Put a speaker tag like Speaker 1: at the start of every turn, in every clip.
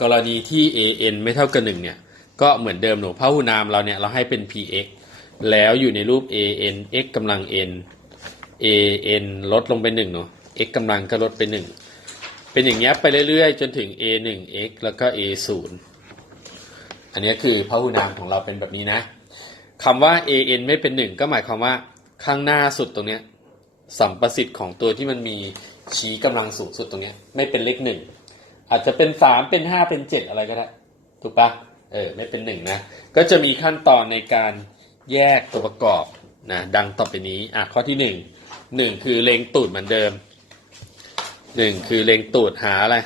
Speaker 1: กรณีที่ an ไม่เท่ากับหนึ่งเนี่ย ก็เหมือนเดิมหนูพหุนามเราเนี่ย เราให้เป็น px แล้วอยู่ในรูป an x กำลัง n an ลดลงไปหนึ่งเนาะ x กำลังก็ลดไปหนึ่งเป็นอย่างเงี้ยไปเรื่อยๆ จนถึง a 1 x แล้วก็ a 0อันนี้คือพหุนามของเราเป็นแบบนี้นะคำว่า an ไม่เป็นหนึ่งก็หมายความว่าข้างหน้าสุดตรงเนี้ยสัมประสิทธิ์ของตัวที่มันมีชี้กำลังสูงสุดตรงเนี้ยไม่เป็นเลขหนึ่ง อาจจะเป็นสามเป็นห้าเป็นเจ็ดอะไรก็ได้ ถูกปะเออไม่เป็นหนึ่งนะ ก็จะมีขั้นตอนในการแยกตัวประกอบนะดังต่อไปนี้อะข้อที่หนึ่งหนึ่งคือเลงตูดเหมือนเดิมหนึ่งคือเลงตูดหาอะไร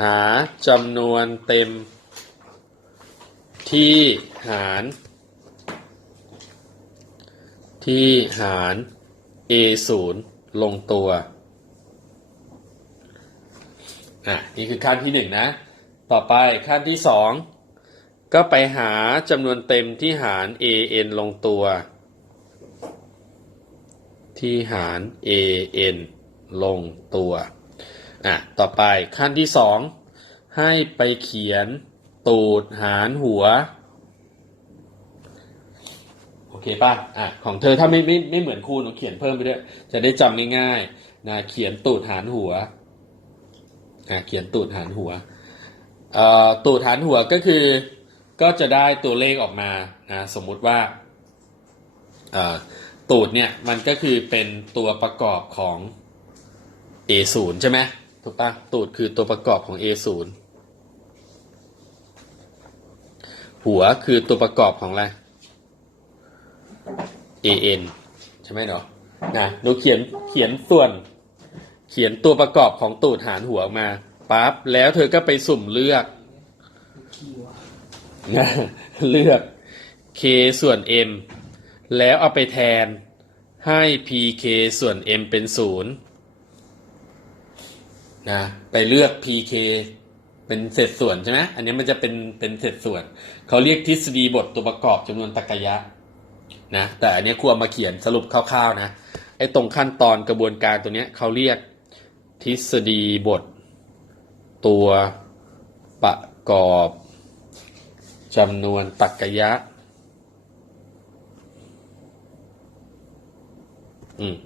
Speaker 1: หาจำนวนเต็มที่หาร ที่หาร a 0ลงตัว อะนี่คือขั้นที่หนึ่งนะ ต่อไปขั้นที่สองก็ไปหาจำนวนเต็มที่หาร an ลงตัว ที่หาร an ลงตัวอะต่อไปขั้นที่สองให้ไปเขียนตูดหารหัว โอเคป่ะอะของเธอถ้าไม่ไม่ไม่เหมือนครูหนูเขียนเพิ่มไปด้วย จะได้จำง่ายๆนะเขียนตูดหารหัว เขียนตูดหารหัวตูดหารหัวก็คือก็จะได้ตัวเลขออกมานะสมมุติว่าตูดเนี่ยมันก็คือเป็นตัวประกอบของ a 0 ใช่ไหมถูกปะตูดคือตัวประกอบของ a 0 หัวคือตัวประกอบของอะไร an ใช่ไหมเนาะนะหนูเขียนเขียนส่วน เขียนตัวประกอบของตูดหารหัวมาปั๊บแล้วเธอก็ไปสุ่มเลือก เลือก k ส่วน m แล้วเอาไปแทนให้ pk ส่วน m เป็นศูนย์นะไปเลือก pk เป็นเศษส่วนใช่ไหมอันนี้มันจะเป็นเป็นเศษส่วน เขาเรียกทฤษฎีบทตัวประกอบจำนวนตรรกยะนะแต่อันนี้ครูเอามาเขียนสรุปคร่าวๆนะไอ้ตรงขั้นตอนกระบวนการตัวเนี้ยเขาเรียก ทฤษฎีบท ตัวประกอบจำนวนตรรกะยะ อืม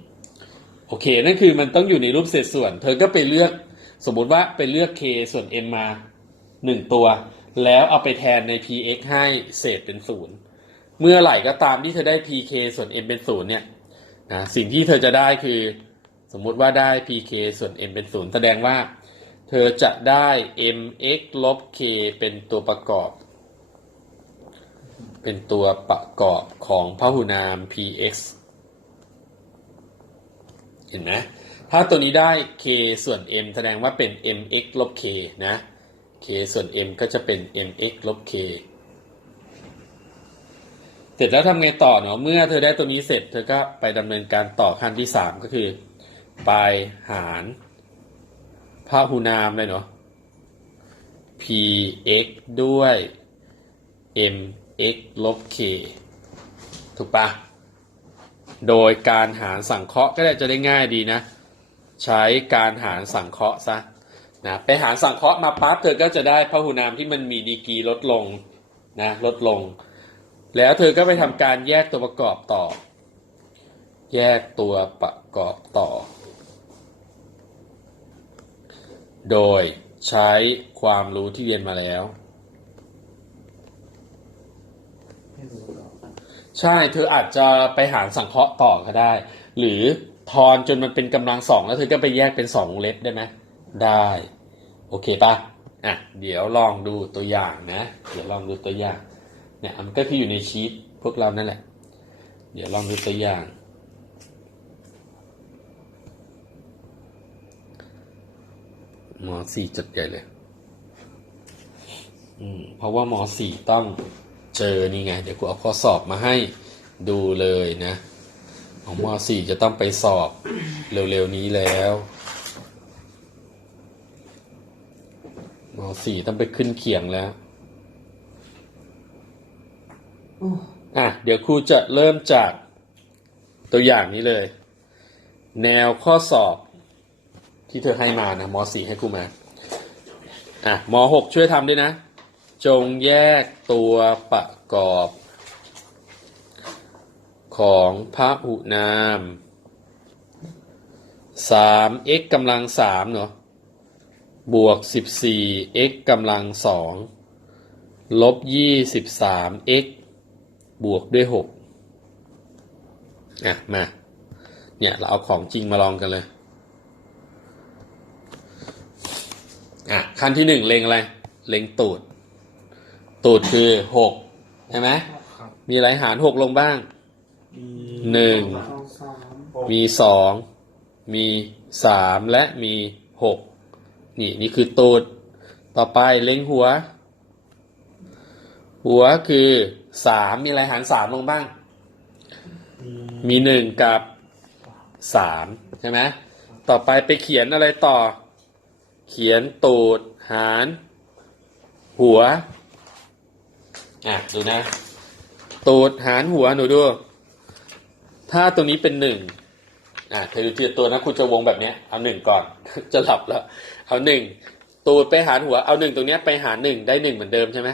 Speaker 1: โอเค นั่นคือมันต้องอยู่ในรูปเศษส่วน เธอก็ไปเลือก สมมติว่าไปเลือก k ส่วน m มาหนึ่งตัว แล้วเอาไปแทนใน px ให้เศษเป็นศูนย์เมื่อไหร่ก็ตามที่เธอได้ pk ส่วน m เป็นศูนย์เนี่ยนะสิ่งที่เธอจะได้คือ สมมุติว่าได้ pk ส่วน m เป็นศูนย์แสดงว่า เธอจะได้ mx ลบ k เป็นตัวประกอบ เป็นตัวประกอบของพหุนาม px เห็นไหมถ้าตัวนี้ได้ k ส่วน m แสดงว่าเป็น mx ลบ k นะ k ส่วน m ก็จะเป็น mx ลบ k เสร็จแล้วทำไงต่อเนาะ เมื่อเธอได้ตัวนี้เสร็จ เธอก็ไปดำเนินการต่อขั้นที่สามก็คือ ไปหารพหุนามเลยเนาะ px ด้วย mx ลบ k ถูกปะโดยการหารสังเคราะห์ก็ได้จะได้ง่ายดีนะ ใช้การหารสังเคราะห์ซะนะไปหารสังเคราะห์มาปั๊บเธอก็จะได้พหุนามที่มันมีดีกรีลดลงนะลดลง แล้วเธอก็ไปทำการแยกตัวประกอบต่อ แยกตัวประกอบต่อ โดยใช้ความรู้ที่เรียนมาแล้ว ใช่เธออาจจะไปหารสังเคราะห์ต่อก็ได้ หรือทอนจนมันเป็นกำลังสองแล้วเธอก็ไปแยกเป็นสองเล็บได้ไหมได้ โอเคปะอะ เดี๋ยวลองดูตัวอย่างนะ เดี๋ยวลองดูตัวอย่าง เนี่ยมันก็คืออยู่ในชีตพวกเรานั่นแหละ เดี๋ยวลองดูตัวอย่าง มสี่จดใหญ่เลย อืม เพราะว่ามสี่ต้องเจอนี่ไง เดี๋ยวกูเอาข้อสอบมาให้ดูเลยนะ ของมสี่จะต้องไปสอบเร็วๆนี้แล้วมสี่ต้องไปขึ้นเขียงแล้วอะ เดี๋ยวครูจะเริ่มจากตัวอย่างนี้เลย แนวข้อสอบ ที่เธอให้มานะมสี่ให้ครูมา อะมหกช่วยทำด้วยนะ จงแยกตัวประกอบ ของพระหุนามสาม x กำลังสามเนาะบวกสิบสี่ x กำลังสองลบยี่สิบสาม x บวกด้วยหกอะ มา เนี่ย เราเอาของจริงมาลองกันเลย อะขั้นที่หนึ่งเล็งอะไร เล็งตูด ตูดคือหกใช่ไหม
Speaker 2: ครับ
Speaker 1: มีอะไรหารหกลงบ้าง
Speaker 2: มี
Speaker 1: หนึ่ง
Speaker 2: สองสาม
Speaker 1: มีสอง มีสามและมีหกนี่นี่คือตูด ต่อไปเล็งหัว หัวคือสามมีอะไรหารสามลงบ้าง
Speaker 2: มี
Speaker 1: มีหนึ่งกับสามใช่ไหมต่อไปไปเขียนอะไรต่อ เขียนตูด หาร หัว อะ ดูนะ ตูดหารหัวหนูดู ถ้าตรงนี้เป็นหนึ่งอะเธอดูทีละตัวนะคุณจะวงแบบเนี้ย เอาหนึ่งก่อน จะหลับแล้ว เอาหนึ่งตูดไปหารหัว เอาหนึ่งตรงเนี้ยไปหารหนึ่งได้หนึ่งเหมือนเดิมใช่ไหม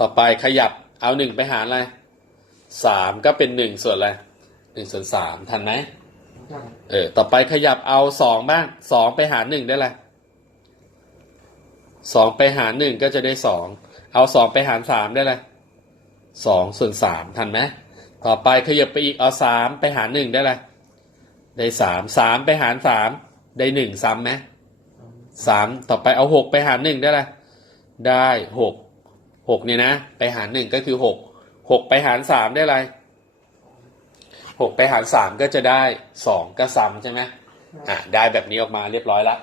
Speaker 1: ต่อไปขยับ เอาหนึ่งไปหารอะไรสามก็เป็นหนึ่งส่วนอะไรหนึ่งส่วนสามทันไหม เออ ต่อไปขยับเอาสองบ้างสองไปหาหนึ่งได้ไรสองไปหาหนึ่งก็จะได้สองเอาสองไปหารสามได้ไรสองส่วนสามทันไหมต่อไปขยับไปอีกเอาสามไปหารหนึ่งได้ไรได้สามสามไปหารสามได้หนึ่งซ้ำไหมสามต่อไปเอาหกไปหารหนึ่งได้ไรได้หกหกเนี่ยนะ ไปหารหนึ่งก็คือหกหกไปหารสามได้ไร หกไปหารสามก็จะได้สองก็ซ้ำใช่ไหมอะได้แบบนี้ออกมาเรียบร้อยแล้ว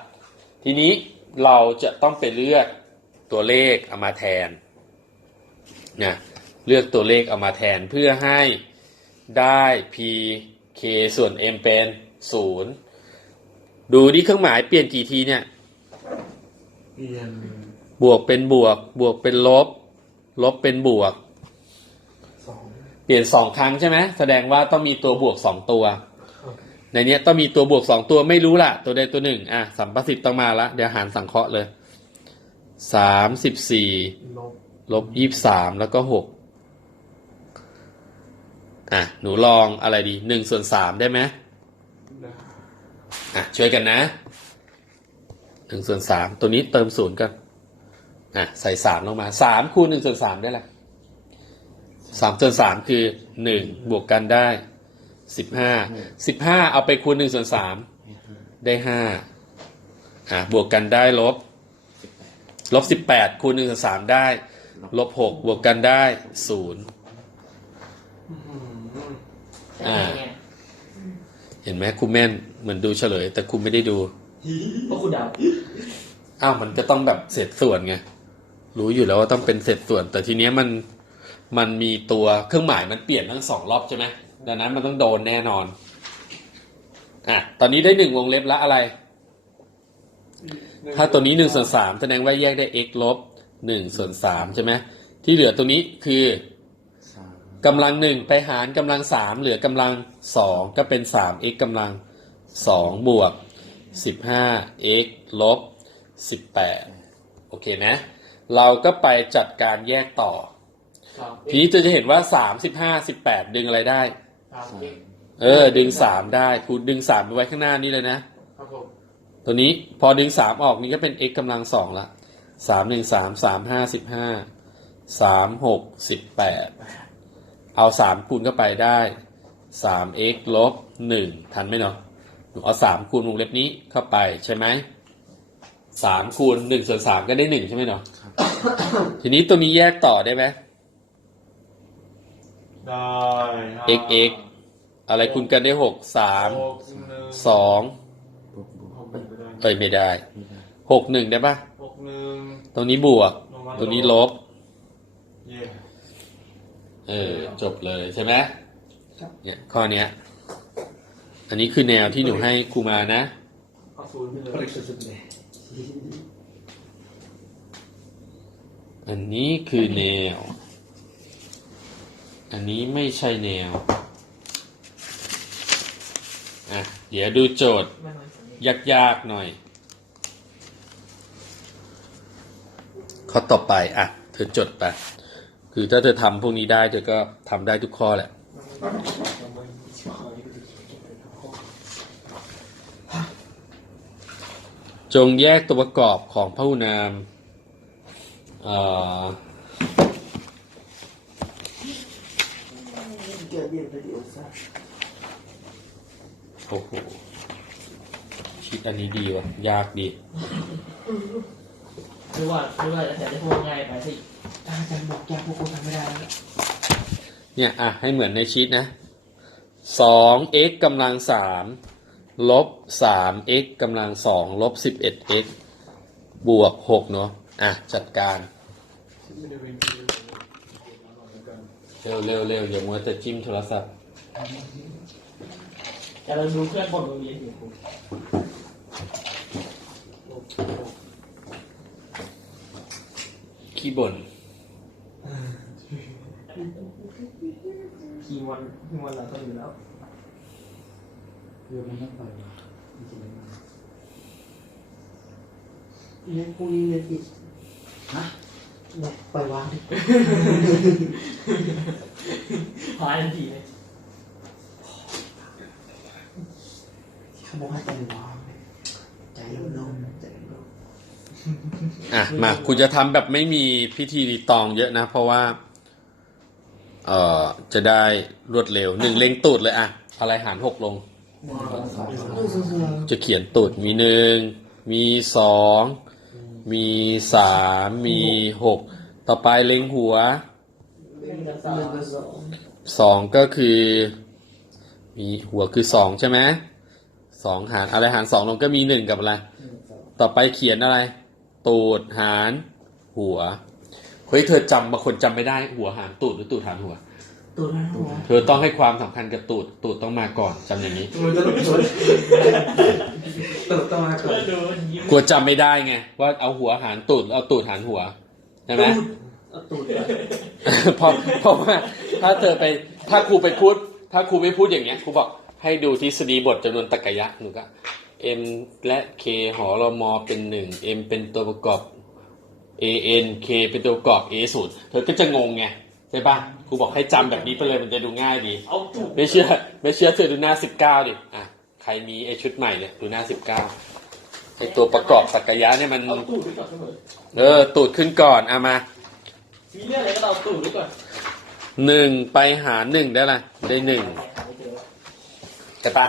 Speaker 1: ทีนี้เราจะต้องไปเลือกตัวเลขเอามาแทนนะเลือกตัวเลขเอามาแทนเพื่อให้ได้ p k ส่วน m เป็นศูนย์ดูที่เครื่องหมายเปลี่ยนกี่ทีเนี่ย
Speaker 2: เปลี่ยน
Speaker 1: บวกเป็นบวก บวกเป็นลบ ลบเป็นบวก
Speaker 2: สอง
Speaker 1: เปลี่ยนสองครั้งใช่ไหมแสดงว่าต้องมีตัวบวกสองตัว
Speaker 2: ครับ
Speaker 1: ในเนี้ยต้องมีตัวบวกสองตัวไม่รู้ล่ะตัวใดตัวหนึ่งอะสัมประสิทธิ์ต้องมาละเดี๋ยวหารสังเคราะห์เลยสามสิบสี่
Speaker 2: ลบ
Speaker 1: ลบยี่สามแล้วก็หกอะหนูลองอะไรดีหนึ่งส่วนสามได้ไหม
Speaker 2: ได้
Speaker 1: อะช่วยกันนะหนึ่งส่วนสามตัวนี้เติมศูนย์กันอะใส่สามลงมาสามคูณหนึ่งส่วนสามได้ละ สามส่วนสามคือหนึ่งบวกกันได้สิบห้าสิบห้าเอาไปคูณหนึ่งส่วนสามได้ห้าอ่าบวกกันได้ลบลบสิบแปดคูณหนึ่งส่วนสามได้ ลบหกบวกกันได้ศูนย์
Speaker 2: อื้อหือ
Speaker 1: อ่า เห็นไหมครูแม่นเหมือนดูเฉลย แต่ครูไม่ได้ดู
Speaker 3: เพราะคุณเดา
Speaker 1: อ้าวมันก็ต้องแบบเศษส่วนไงรู้อยู่แล้วว่าต้องเป็นเศษส่วน แต่ทีเนี้ยมัน มันมีตัวเครื่องหมายมันเปลี่ยนทั้งสองรอบใช่ไหมดังนั้นมันต้องโดนแน่นอน อะ ตอนนี้ได้หนึ่งวงเล็บละอะไร ถ้าตัวนี้หนึ่งส่วนสามแสดงว่าแยกได้ x ลบหนึ่งส่วนสามใช่ไหมที่เหลือตรงนี้คือกำลังหนึ่งไปหารกำลังสามเหลือกำลังสองก็เป็นสาม x กำลังสองบวกสิบห้า x ลบสิบแปดโอเคนะ เราก็ไปจัดการแยกต่อ
Speaker 2: สาม
Speaker 1: ทีนี้จะจะเห็นว่าสามสิบห้าสิบแปดดึงอะไรได้
Speaker 2: สามเอ็ก
Speaker 1: เออ ดึงสามได้คูณดึงสามไปไว้ข้างหน้านี้เลยนะ
Speaker 2: ครับผม
Speaker 1: ตัวนี้พอดึงสามออกนี่ก็เป็น x กำลังสองละสามหนึ่งสามสามห้าสิบห้าสามหกสิบแปดเอาสามคูณเข้าไปได้สาม x ลบหนึ่งทันไหมเนาะหนูเอาสามคูณวงเล็บนี้เข้าไปใช่ไหมสามคูณหนึ่งส่วนสามก็ได้หนึ่งใช่ไหมเนาะทีนี้ตัวนี้แยกต่อได้ไหม
Speaker 2: ได้ครับ
Speaker 1: x x อะไรคูณกันได้หกสาม
Speaker 2: หกหนึ่ง
Speaker 1: สอง
Speaker 2: หกหนึ่งไม่ได้
Speaker 1: เอ้ยไม่ได้หกหนึ่งได้ปะ
Speaker 2: หกหนึ่ง
Speaker 1: ตรงนี้บวก
Speaker 2: ลงมา
Speaker 1: ตัวนี้ลบ
Speaker 2: เย่
Speaker 1: เออ จบเลยใช่ไหมเนี่ยข้อเนี้ย อันนี้คือแนวที่หนูให้ครูมานะ
Speaker 2: เอาศูนย์ไปเลย
Speaker 3: ผลิตสุดๆเลย
Speaker 1: อันนี้คือแนว อันนี้ไม่ใช่แนว อะ เดี๋ยวดูโจทย์
Speaker 3: ไม่น้อยกว่านี้
Speaker 1: ยาก ๆ หน่อย ข้อต่อไป อะ เธอจดไป คือถ้าเธอทำพวกนี้ได้ เธอก็ทำได้ทุกข้อแหละ จงแยกตัวประกอบของพหุนาม เอ่อ โอ้โหคิดอันนี้ดีว่ะ ยากดี
Speaker 3: หรือว่าหรือว่าแต่ได้พูดง่ายไปสิอาจารย์บอกยากพวกกูทำไม่ได้แล้ว
Speaker 1: เนี่ยอะให้เหมือนในชีตนะสอง x กำลังสามลบสาม x กำลังสองลบสิบเอ็ด x บวกหกเนาะอะ จัดการ
Speaker 2: เร็
Speaker 1: วเร็วเร็วอย่ามัวแต่จิ้มโทรศัพท์
Speaker 3: แต่เราดูเพื่อนบนโรงเรียนอยู่กู
Speaker 1: ขี้บ่น
Speaker 3: ทีมวันทีมวันเราต้องอยู่แล้ว
Speaker 4: เรือมันต้องปล่อยวางจริงๆแล้ว
Speaker 5: เนี่ยพรุ่งนี้เรียนผิด
Speaker 4: ฮะ
Speaker 5: บอก ปล่อยวางดิ
Speaker 3: พายทันทีเลย
Speaker 5: เขาบอกให้ปล่อยวางใจลงใจลง
Speaker 1: อะมาคุณจะทำแบบไม่มีพิธีรีตองเยอะนะ เพราะว่า เอ่อ จะได้รวดเร็วหนึ่งเล็งตูดเลยอะ อะไรหารหกลง จะเขียนตูดมีหนึ่งมีสอง มีสามมีหกต่อไปเล็งหัว
Speaker 5: สอง
Speaker 1: สองก็คือ มีหัวคือสองใช่ไหมสองหารอะไรหารสองลงก็มีหนึ่งกับอะไร ต่อไปเขียนอะไร ตูดหาร หัว เฮ้ยเธอจำบางคนจำไม่ได้หัวหารตูดหรือตูดหารหัว
Speaker 5: ตัวนั้นหัว
Speaker 1: เธอต้องให้ความสำคัญกับตูด ตูดต้องมาก่อนจำอย่างนี้
Speaker 2: มันจะหลุดชน
Speaker 5: ตัวต้องมาก่อ
Speaker 3: เพื่อนนดูมันยิ้ม
Speaker 1: กลัวจำไม่ได้ไง ว่าเอาหัวหารตูดเอาตูดหารหัวใช่ไหม
Speaker 5: เอาตูดก่อน
Speaker 1: เพราะเพราะว่าถ้าเธอไปถ้าครูไปพูด ถ้าครูไม่พูดอย่างเงี้ยครูบอกให้ดูทฤษฎีบทจำนวนตรรกะยะหนูก็ m และ k หอรมอเป็นหนึ่ง m เป็นตัวประกอบ a n k เป็นตัวประกอบ a ศูนย์เธอก็จะงงไงใช่ปะ ครูบอกให้จำแบบนี้ไปเลยมันจะดูง่ายดี
Speaker 3: เอาถูก
Speaker 1: ไม่เชื่อ ไม่เชื่อเธอดูหน้าสิบเก้าดิ อะ ใครมีไอชุดใหม่เนี่ย ดูหน้าสิบเก้าไอตัวประกอบตรรกะยะเนี่ยมัน
Speaker 3: เอาตูดไปก่อนเสมอ
Speaker 1: เออ ตูดขึ้นก่อนเอามา
Speaker 3: มีเรื่องอะไรก็เอาตูดไปก่อน
Speaker 1: หนึ่งไปหารหนึ่งได้ละได้หนึ่ง
Speaker 3: หาไม่เจอ
Speaker 1: ใช่ปะ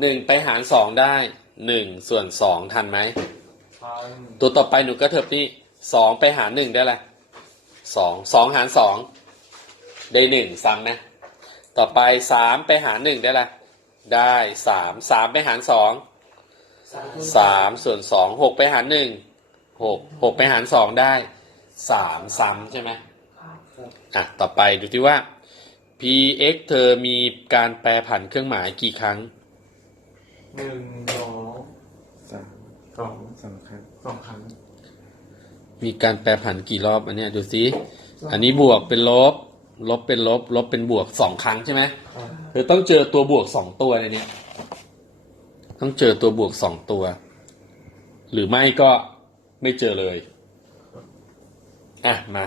Speaker 1: หนึ่งไปหารสองได้หนึ่งส่วนสองทันไหม
Speaker 2: ทาง
Speaker 1: ตัวต่อไปหนูก็เถิบนี่สองไปหารหนึ่งได้ละสองสองหารสอง ได้หนึ่งซ้ำไหมต่อไปสามไปหารหนึ่งได้ละ ได้สามสามไปหารสอง
Speaker 5: สาม
Speaker 1: สามส่วนสองหกไปหารหนึ่งหกหกไปหารสองได้สามซ้ำใช่ไหมอะ ต่อไปดูที่ว่า px เธอมีการแปรผันเครื่องหมายกี่ครั้ง
Speaker 2: หนึ่งสอง
Speaker 4: สาม
Speaker 2: สอง
Speaker 4: สามครั้ง
Speaker 2: สองครั้ง
Speaker 1: มีการแปรผันกี่รอบอันเนี้ยดูสิอันนี้บวกเป็นลบ ลบเป็นลบ ลบเป็นบวกสองครั้งใช่ไหม
Speaker 2: ครับ
Speaker 1: เธอต้องเจอตัวบวกสองตัวในเนี้ยต้องเจอตัวบวกสองตัว หรือไม่ก็ไม่เจอเลย อะ มา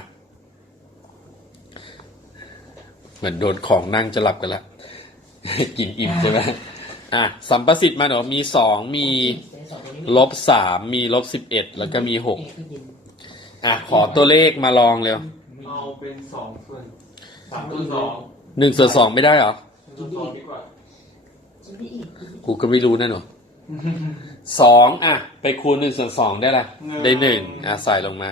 Speaker 1: เหมือนโดนของนั่งจะหลับกันละกินอิ่มใช่ไหมอะสัมประสิทธิ์มาเนาะมีสองมี
Speaker 3: เส้นสองตัวนี้
Speaker 1: ลบสามมีลบสิบเอ็ดแล้วก็มีหก
Speaker 5: เอกก็ยิน
Speaker 1: อะ ขอตัวเลขมาลองเร็ว
Speaker 2: เอาเป็นสองส่วน สามส่วนสอง
Speaker 1: หนึ่งส่วนสองไม่ได้เหรอ
Speaker 2: หนึ่งส่วนสองดีกว่า
Speaker 5: จะไม่อีก
Speaker 1: กูก็ไม่รู้นะหนูสองอะ ไปคูณหนึ่งส่วนสองได้ละได้หนึ่งอะใส่ลงมา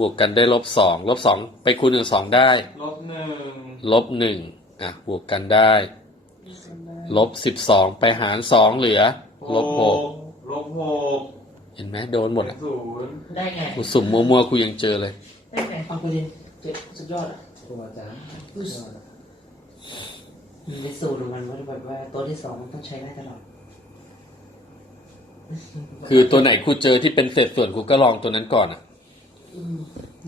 Speaker 1: บวกกันได้ลบสองลบสองไปคูณหนึ่งสองได้
Speaker 2: ลบหนึ่ง
Speaker 1: ลบหนึ่งอะบวกกันได้ ลบสิบสองไปหารสองเหลือ ลบหก
Speaker 2: ลบหก
Speaker 1: เห็นไหมโดนหมด
Speaker 2: เป็น
Speaker 1: อะ
Speaker 2: ศูนย์
Speaker 3: ได้ไง
Speaker 1: กูสุ่มมัวๆกูยังเจอเลย
Speaker 3: ได้ไง
Speaker 5: เอาไปเรียนเจ็ดสุดยอดอะ
Speaker 4: ครูอาจารย์
Speaker 5: มันเป็นสูตรของมันว่าแบบว่าตัวที่สองมันต้องใช้ได้ตลอด
Speaker 1: คือตัวไหนกูเจอที่เป็นเศษส่วนกูก็ลองตัวนั้นก่อนอะ
Speaker 5: อืม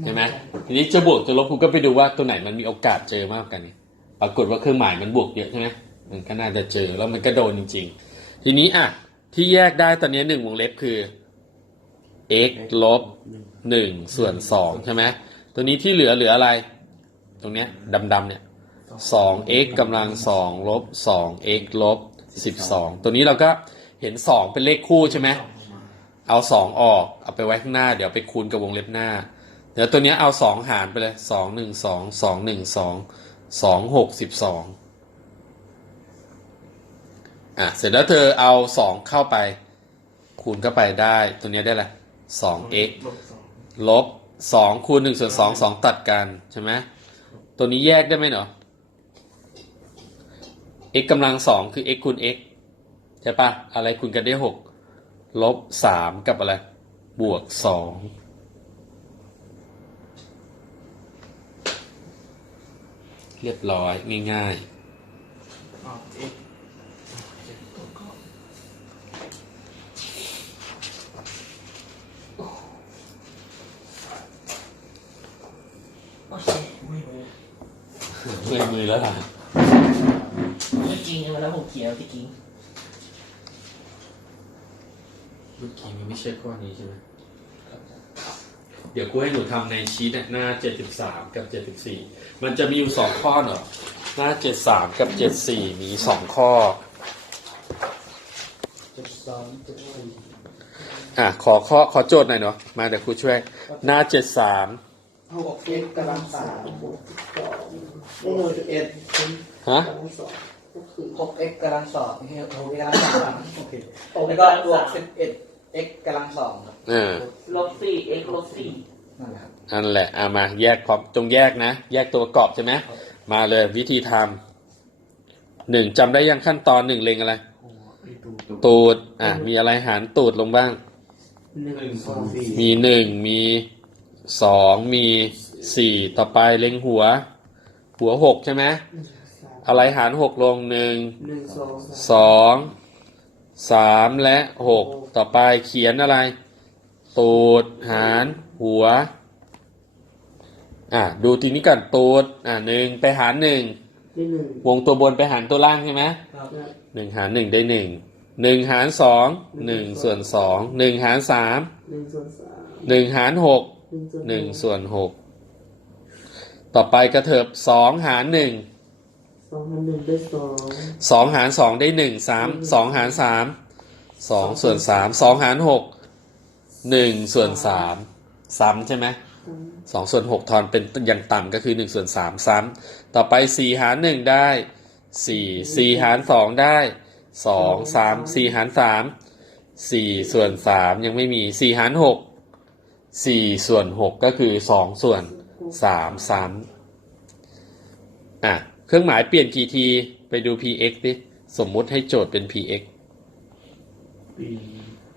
Speaker 1: เห็นไหมทีนี้จะบวกจะลบคุณก็ไปดูว่าตัวไหนมันมีโอกาสเจอมากกว่ากันนี่ปรากฏว่าเครื่องหมายมันบวกเยอะใช่ไหมมันก็น่าจะเจอแล้วมันก็โดนจริง ๆ ทีนี้อะที่แยกได้ตอนนี้หนึ่งวงเล็บคือ x ลบหนึ่งส่วนสองใช่ไหมตัวนี้ที่เหลือเหลืออะไร ตรงเนี้ยดำๆเนี่ยสอง x กำลังสองลบสอง x ลบสิบสองตัวนี้เราก็เห็นสองเป็นเลขคู่ใช่ไหมเอาสองออกเอาไปไว้ข้างหน้า เดี๋ยวไปคูณกับวงเล็บหน้า เดี๋ยวตัวเนี้ยเอาสองหารไปเลยสองหนึ่งสองสองหนึ่งสองสองหกสิบสองอะเสร็จแล้วเธอเอาสองเข้าไป คูณเข้าไปได้ ตัวเนี้ยได้ละสอง x
Speaker 2: ลบสอง
Speaker 1: ลบสองคูณหนึ่งส่วนสองสองตัดกันใช่ไหม ตัวนี้แยกได้ไหมเนาะ x กำลังสองคือ x คูณ x ใช่ปะอะไรคูณกันได้หกลบสามกับอะไร บวกสองเรียบร้อยง่าย
Speaker 2: ๆอเอ็ก
Speaker 3: โอเคไม่รู้
Speaker 1: ๆเมื่อยมือแล้วล่ะ
Speaker 3: ไม่จริงเอามาแล้วผมเขียนพี่กิ้ง
Speaker 1: เมื่อกี้มันไม่ใช่ข้อนี้ใช่ไหมเดี๋ยวกูให้หนูทำในชีตหน้าเจ็ดสิบสามกับเจ็ดสิบสี่มันจะมีอยู่สองข้อเนาะหน้าเจ็ดสามกับเจ็ดสี่มีสองข้อ
Speaker 4: เจ็ดสองเจ็ดสี่
Speaker 1: อะขอข้อขอโจทย์หน่อยเนาะมาเดี๋ยวครูช่วย หน้าเจ็ดสาม
Speaker 5: หกเอ็กกำลังสามบวกสอง ได้หน่วยสิบเอ็ด
Speaker 1: ฮะ
Speaker 5: กำลังสองก็คือ
Speaker 6: หก x กำลังสองให้หก x กำลังสาม
Speaker 4: โอเค
Speaker 6: แล้วก็บวกสิบเอ็ด x กำลังสองครับ
Speaker 1: เออ
Speaker 3: ลบสี่ x ลบสี่
Speaker 6: นั่นแหละครับ
Speaker 1: อันแหละอะมาแยกความจงแยกนะ แยกตัวประกอบใช่ไหมมาเลยวิธีทำหนึ่งจำได้ยังขั้นตอนหนึ่งเลงอะไร
Speaker 2: โอ้ไอตู
Speaker 1: ตูดอะมีอะไรหารตูดลงบ้าง
Speaker 5: หนึ่งสองสี่
Speaker 1: มีหนึ่งมีสองมีสี่ต่อไปเล็งหัว หัวหกใช่ไหม
Speaker 5: หนึ่งสาม
Speaker 1: อะไรหารหกลงหนึ่ง
Speaker 5: หนึ่งสอง
Speaker 1: สองสามและหกต่อไปเขียนอะไร ตูดหารหัว อะดูทีนี้ก่อนตูดอะหนึ่งไปหารหนึ่ง
Speaker 5: ได้หนึ่ง
Speaker 1: วงตัวบนไปหารตัวล่างใช่ไหม
Speaker 5: ครับ
Speaker 1: หนึ่งหารหนึ่งได้หนึ่งหนึ่งหารสองหนึ่งส่วนสองหนึ่งหารสาม
Speaker 5: หนึ่งส่วนสาม
Speaker 1: หนึ่งหารหก
Speaker 5: หนึ่งส่วน
Speaker 1: หนึ่งส่วนหก ต่อไปกระเถิบสองหารหนึ่ง
Speaker 5: สองพันหนึ่งได้สอง
Speaker 1: สองหารสองได้หนึ่งสามสองหารสามสองส่วนสามสองหารหกหนึ่งส่วนสามซ้ำใช่ไหมสองส่วนหกทอนเป็นอย่างต่ำก็คือหนึ่งส่วนสามซ้ำต่อไปสี่หารหนึ่งได้สี่สี่หารสองได้สองสามสี่หารสามสี่ส่วนสามยังไม่มีสี่หารหกสี่ส่วนหกก็คือสองส่วน สามซ้ำอะเครื่องหมายเปลี่ยนกี่ทีไปดู px ดิสมมุติให้โจทย์เป็น px
Speaker 2: ปี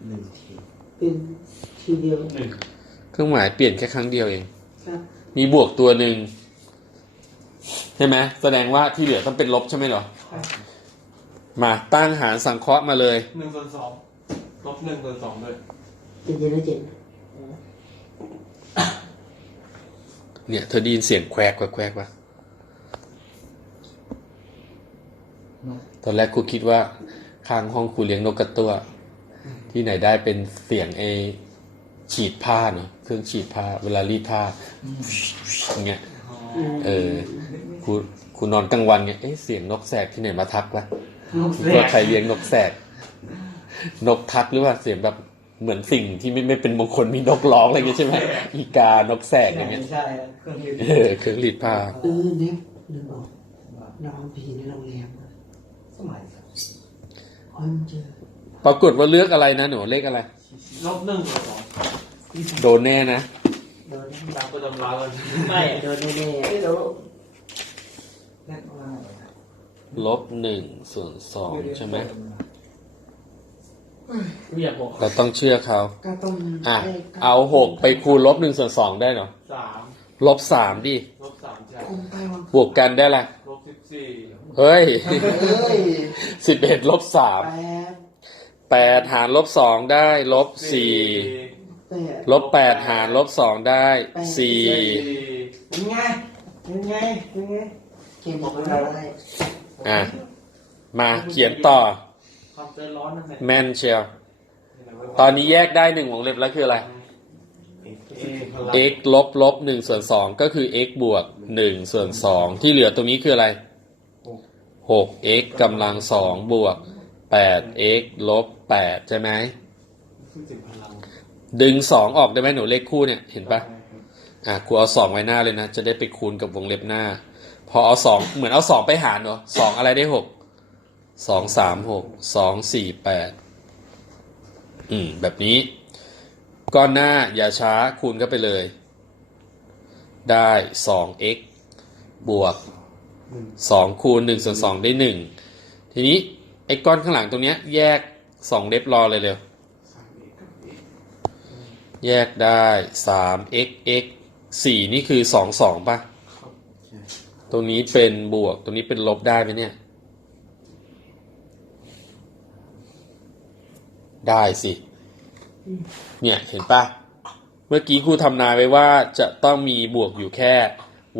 Speaker 2: หนึ่งที
Speaker 5: เป็นทีเดียว
Speaker 2: หนึ่ง
Speaker 1: เครื่องหมายเปลี่ยนแค่ครั้งเดียวเอง
Speaker 5: ครับ
Speaker 1: มีบวกตัวหนึ่งใช่ไหมแสดงว่าที่เหลือต้องเป็นลบใช่ไหมเหรอมาตั้งหารสังเคราะห์มาเลย
Speaker 2: หนึ่งส่วนสองลบหนึ่งส่วนสองเลย
Speaker 5: เจ็ดเจ็ดได้เจ็ด
Speaker 1: เนี่ยเธอได้ยินเสียงแควกแควกแควกปะตอนแรกครูคิดว่าข้างห้องครูเลี้ยงนกกระตั้วที่ไหนได้เป็นเสียงไอฉีดผ้าเนาะเครื่องฉีดผ้า เวลารีดผ้าอย่างเงี้ยเออครูครูนอนกลางวันไงเอ๊ะเสียงนกแสกที่ไหนมาทักวะคิดว่าใครเลี้ยงนกแสกนกทักหรือว่าเสียงแบบ เหมือนสิ่งที่ไม่ไม่เป็นมงคลมีนกร้องอะไรอย่างเงี้ยใช่ไหมอีกานกแสกอย่างเงี้ย
Speaker 6: ไม่ใช่ครับเครื่องยืน
Speaker 1: เออเครื่องรีดผ้า
Speaker 5: เออเนี่ยนึกออกนอนผีในโรงแรมอะ
Speaker 6: สมัยครับ
Speaker 5: อ๋อมันเจอ
Speaker 1: ปรากฏว่าเลือกอะไรนะหนูเลขอะไร
Speaker 2: ลบหนึ่งส่วนสอง
Speaker 1: โดนแน่นะ
Speaker 5: โดน
Speaker 2: ตามประจำร้านเลย
Speaker 3: ไม่
Speaker 5: โดนแน่ๆไม่รู้
Speaker 6: แรกว่าอะไรครับ
Speaker 1: ลบหนึ่งส่วนสองใช่ไหม
Speaker 3: กูอยากบอก
Speaker 1: เราต้องเชื่อเขา
Speaker 5: ก็ต้อง
Speaker 1: อะ
Speaker 5: ให้
Speaker 1: เอาหกไปคูณลบหนึ่งส่วนสองได้เหรอ
Speaker 2: สาม
Speaker 1: ลบสามดิ
Speaker 2: ลบสามใช่
Speaker 5: คงไปวัน
Speaker 1: บวกกันได้ละ
Speaker 2: ลบสิบสี่
Speaker 1: เฮ้ย
Speaker 5: เอ้ย
Speaker 1: สิบเอ็ดลบสาม
Speaker 5: แปด
Speaker 1: แปดหารลบสองได้ลบสี่
Speaker 5: แปด
Speaker 1: ลบแปดหารลบสองได้สี่
Speaker 2: สี่
Speaker 6: ยังไงยังไงยังไง
Speaker 5: เกมของเราได้
Speaker 1: อะมาเขียนต่อ
Speaker 2: ความใจร้อนนั่นแหละ
Speaker 1: แม่นเชียวตอนนี้แยกได้หนึ่งวงเล็บแล้วคืออะไร
Speaker 2: เอพลัง
Speaker 1: x ลบลบหนึ่งส่วนสองก็คือ x บวกหนึ่งส่วนสองที่เหลือตรงนี้คืออะไรหก x กำลังสองบวกแปด x ลบแปดใช่ไหม
Speaker 2: ซึ่งสิบพลัง
Speaker 1: ดึงสองออกได้ไหมหนูเลขคู่เนี่ยเห็นปะอะครูเอาสองไว้หน้าเลยนะ จะได้ไปคูณกับวงเล็บหน้า พอเอาสองเหมือนเอาสองไปหารเนาะสองอะไรได้หก สองสามหกสองสี่แปดอืม แบบนี้ ก้อนหน้าอย่าช้าคูณเข้าไปเลย ได้สอง x บวกสองคูณหนึ่งส่วนสองได้หนึ่งทีนี้ ไอ้ก้อนข้างหลังตรงเนี้ย แยกสองเล็บรอเลยเร็ว แยกได้สาม x x สี่นี่คือสองสองป่ะ ตรงนี้เป็นบวก ตรงนี้เป็นลบได้ไหมเนี่ย ได้สิ เนี่ยเห็นป่ะเมื่อกี้ครูทำนายไว้ว่าจะต้องมีบวกอยู่แค่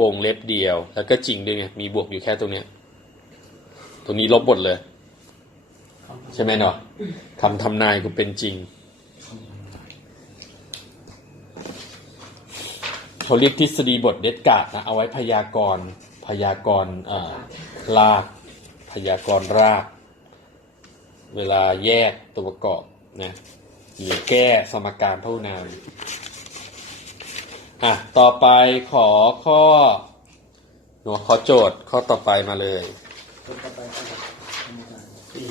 Speaker 1: วงเล็บเดียว แล้วก็จริงด้วยไงมีบวกอยู่แค่ตรงเนี้ยตรงนี้ลบหมดเลย ใช่ไหมเนาะคำทำนายกูเป็นจริงเขาเรียกทฤษฎีบทเด็ดการ์ดนะเอาไว้พยากรณ์พยากรณ์เอ่อราก พยากรณ์ราก เวลาแยกตัวประกอบ นะหรือแก้สมการพหุนามอะต่อไปขอข้อหนูขอโจทย์ข้อต่อไปมาเลย
Speaker 4: คนต่อไปก็สี่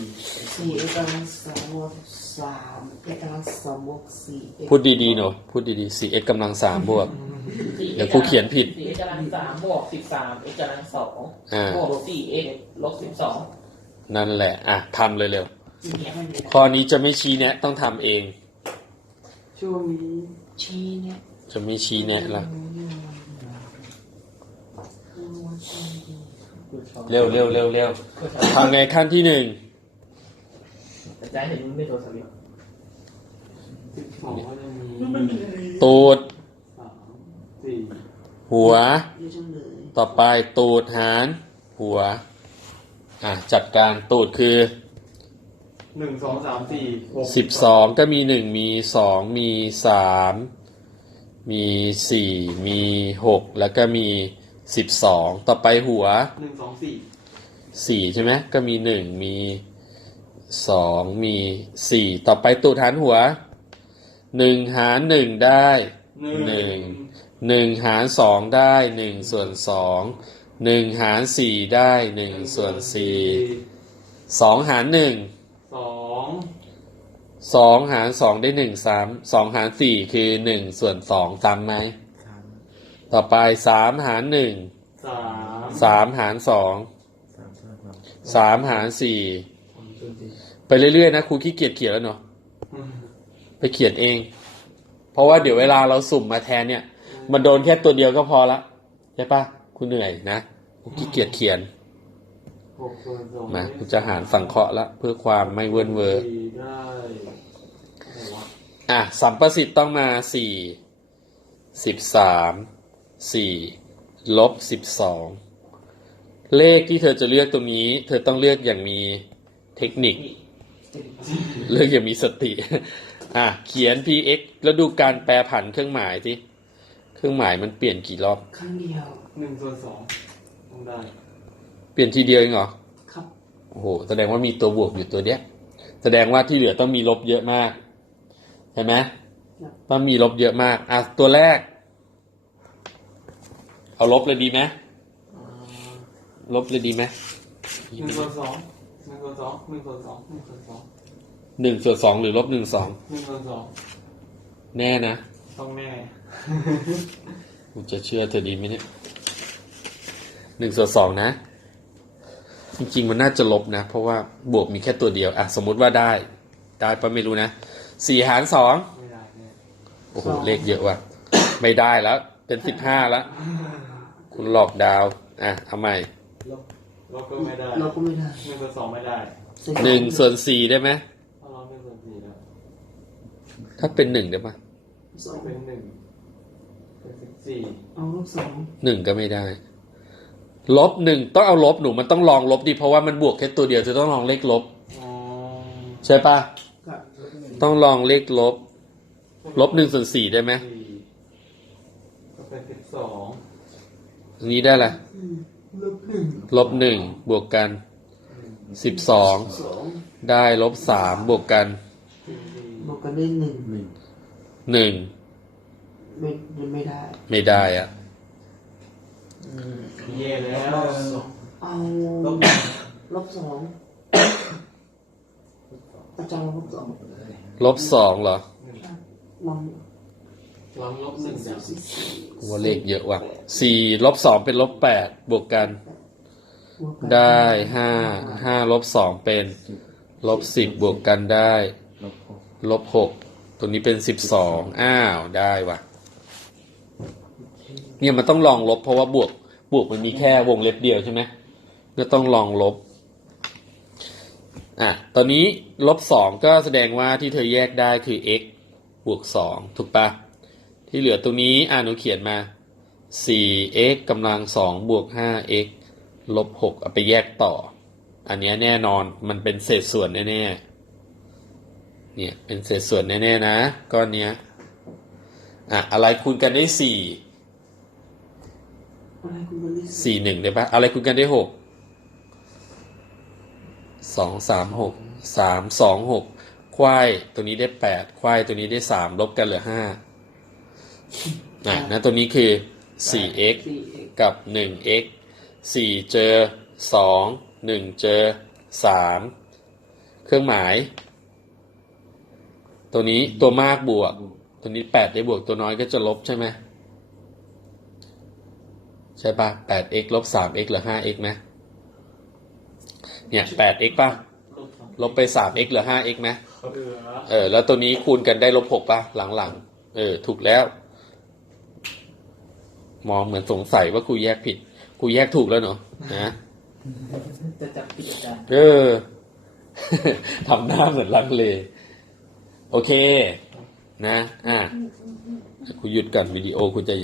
Speaker 5: สี่เอ็กกำลังสองบวกสามเอ็กกำลังสองบวกสี่เอ็ก
Speaker 1: พูดดีๆหนูพูดดีๆ 4x กำลังสามบวกเดี๋ยวครูเขียนผิด
Speaker 3: สี่ x กำลังสามบวกสิบสาม x กำลังสอง
Speaker 1: อ่า
Speaker 3: บวกสี่ x ลบสิบสอง
Speaker 1: นั่นแหละ อะทำเลยเร็ว
Speaker 5: เนี่ยมัน
Speaker 1: ข้อนี้จะไม่ชี้แนะ ต้องทำเอง
Speaker 4: ช่วงนี้
Speaker 5: ชี้เนี่ย
Speaker 1: จะไม่ชี้แนะละเร็วเร็วเร็วเร็วทำไงขั้นที่หนึ่ง
Speaker 3: แต่ใจเห็นมันไม่โทรศัพท์
Speaker 4: สิบสองก็จะมี
Speaker 1: ตูด
Speaker 4: สามสี่
Speaker 1: หัว
Speaker 5: เยอะจังเลย
Speaker 1: ต่อไปตูดหาร หัว อะจัดการตูดคือ
Speaker 2: หนึ่งสองสามสี่หก
Speaker 1: สิบสองก็มีหนึ่งมีสองมีสามมีสี่มีหกแล้วก็มีสิบสองต่อไปหัว
Speaker 2: หนึ่งสองสี่
Speaker 1: สี่ใช่ไหมก็มีหนึ่งมีสองมีสี่ต่อไปตูดหารหัวหนึ่งหารหนึ่งได้หนึ่งหนึ่งหารสองได้หนึ่งส่วนสองหนึ่งหารสี่ได้หนึ่งส่วนสี่สองหารหนึ่ง
Speaker 2: ส อง
Speaker 1: สองหารสองได้หนึ่งสามสองหารสี่คือหนึ่งส่วนสองจำไหม
Speaker 4: สาม
Speaker 1: ต่อไปสามหารหนึ่ง
Speaker 2: สาม
Speaker 1: สามหารสอง
Speaker 4: สามเท่ากับ
Speaker 1: สามหารสี่
Speaker 2: สามจุดสี่
Speaker 1: ไปเรื่อยๆนะครูขี้เกียจเขียนแล้วเนาะ
Speaker 2: อืม
Speaker 1: ไปเขียนเอง เพราะว่าเดี๋ยวเวลาเราสุ่มมาแทนเนี่ย มันโดนแค่ตัวเดียวก็พอละใช่ปะคุณเหนื่อยนะครูขี้เกียจเขียน
Speaker 2: หกส่วนสอง
Speaker 1: มาคุณจะหารสังเคราะห์ละเพื่อความไม่เวินเวอร์
Speaker 2: สี่ได้อะไรวะ
Speaker 1: อะสัมประสิทธิ์ต้องมาสี่สิบสามสี่ลบสิบสองเลขที่เธอจะเลือกตรงนี้ เธอต้องเลือกอย่างมีเทคนิค เลือกอย่างมีสติ อะ เขียน px แล้วดูการแปรผันเครื่องหมายสิ เครื่องหมายมันเปลี่ยนกี่รอบ
Speaker 5: ครั้งเดียว
Speaker 2: หนึ่งส่วนสองต้องได้
Speaker 1: เปลี่ยนทีเดียวเองเหรอ
Speaker 5: ครับ
Speaker 1: โอ้โหแสดงว่ามีตัวบวกอยู่ตัวเดียวแสดงว่าที่เหลือต้องมีลบเยอะมากเห็นไหมต้องมีลบเยอะมากอะตัวแรก เอาลบเลยดีไหม
Speaker 2: อ่า
Speaker 1: ลบเลยดีไหม
Speaker 2: หนึ่งส่วนสองหนึ่งส่วนสองหนึ่งส่วนสองหนึ่งส่วนสอง
Speaker 1: หนึ่งส่วนสองหรือลบหนึ่งสอง
Speaker 2: หนึ่งส่วนสอง
Speaker 1: แน่นะ
Speaker 2: ต้องแน่
Speaker 1: กูจะเชื่อเธอดีไหมเนี่ยหนึ่งส่วนสองนะ จริงๆ มันน่าจะลบนะ เพราะว่าบวกมีแค่ตัวเดียว อะ สมมุติว่าได้ ได้ปะไม่รู้นะสี่หารสอง
Speaker 2: ไม่ได้แน่
Speaker 1: โอ้โห เลขเยอะว่ะ ไม่ได้แล้ว เป็นสิบห้าแล้ว คุณหลอกดาว อะทำไม
Speaker 2: ลบลบก็ไม่ได้
Speaker 5: เราก็ไม่ได้
Speaker 2: หนึ่งส่วนสองไม่ได้
Speaker 1: หนึ่งส่วนสี่ได้ไหม
Speaker 2: ถ้าเราหนึ่งส่วนสี่แล้ว
Speaker 1: ถ้าเป็นหนึ่งได้ปะ
Speaker 5: สอง
Speaker 2: เป็นหนึ่งเป็นสิบสี่
Speaker 5: เอาลบสอง
Speaker 1: หนึ่งก็ไม่ได้ ลบหนึ่งต้องเอาลบหนูมันต้องลองลบดิเพราะว่ามันบวกแค่ตัวเดียวเธอต้องลองเลขลบ
Speaker 2: อ๋อ
Speaker 1: ใช่ปะ
Speaker 5: กับ
Speaker 1: ต้องลองเลขลบ ลบหนึ่งส่วนสี่ได้ไหม
Speaker 2: สี่แปดสิบสอง
Speaker 1: อันนี้ได้ละ
Speaker 5: ลบหนึ่ง
Speaker 1: ลบหนึ่งบวกกันสิบสอง
Speaker 5: สอง
Speaker 1: ได้ลบสามบวกกัน
Speaker 5: บวกกันได้หนึ่ง
Speaker 4: หนึ่ง
Speaker 1: หนึ่ง
Speaker 5: ไม่ไม่ได้
Speaker 1: ไม่ได้อะ
Speaker 2: เย่แล้ว
Speaker 5: เอา
Speaker 2: ลบ
Speaker 5: ลบสองอาจารย์ลบสอง
Speaker 1: ลบสองเหรอ
Speaker 5: ลอง
Speaker 2: ลองลบหนึ่งจาก
Speaker 5: สี่สี่
Speaker 1: กูว่าเลขเยอะว่ะสี่ลบสองเป็นลบแปดบวกกัน
Speaker 5: บวกกัน
Speaker 1: ได้ห้าห้าลบสองเป็นลบสิบบวกกันได้
Speaker 4: ลบหก
Speaker 1: ลบหกตัวนี้เป็นสิบสองอ้าวได้ว่ะ เนี่ยมันต้องลองลบเพราะว่าบวกบวกมันมีแค่วงเล็บเดียวใช่ไหมก็ต้องลองลบ อะ ตอนนี้ลบสองก็แสดงว่าที่เธอแยกได้คือ x บวกสองถูกปะที่เหลือตรงนี้อ่าหนูเขียนมา 4x กำลังสองบวก 5x ลบหกเอาไปแยกต่อ อันนี้แน่นอนมันเป็นเศษส่วนแน่ๆ เนี่ยเป็นเศษส่วนแน่ๆนะก้อนเนี้ย อะอะไรคูณกันได้สี่ สี่หนึ่งได้ปะอะไรคูณกันได้หกสองสามหกสามสองหกควายตัวนี้ได้แปดควายตัวนี้ได้สามลบกันเหลือห้าอะนะตัวนี้คือสี่ x
Speaker 5: สี่เอก
Speaker 1: กับหนึ่ง x สี่เจอสองหนึ่งเจอสามเครื่องหมาย ตัวนี้ตัวมากบวก ตัวนี้แปดได้บวกตัวน้อยก็จะลบใช่ไหม ใช่ปะแปด x ลบสาม x เหลือห้า x ไหมเนี่ยแปด x ป่ะ ลบไปสาม x เหลือห้า x ไหมเออ แล้วตัวนี้คูณกันได้ลบหกป่ะ หลังๆ เออ ถูกแล้ว มองเหมือนสงสัยว่าครูแยกผิดครูแยกถูกแล้วเนาะนะ
Speaker 3: จะจับผิดอาจารย์
Speaker 1: เออทำหน้าเหมือนลังเล โอเค นะ อะครูหยุดกันวิดีโอคุณจะ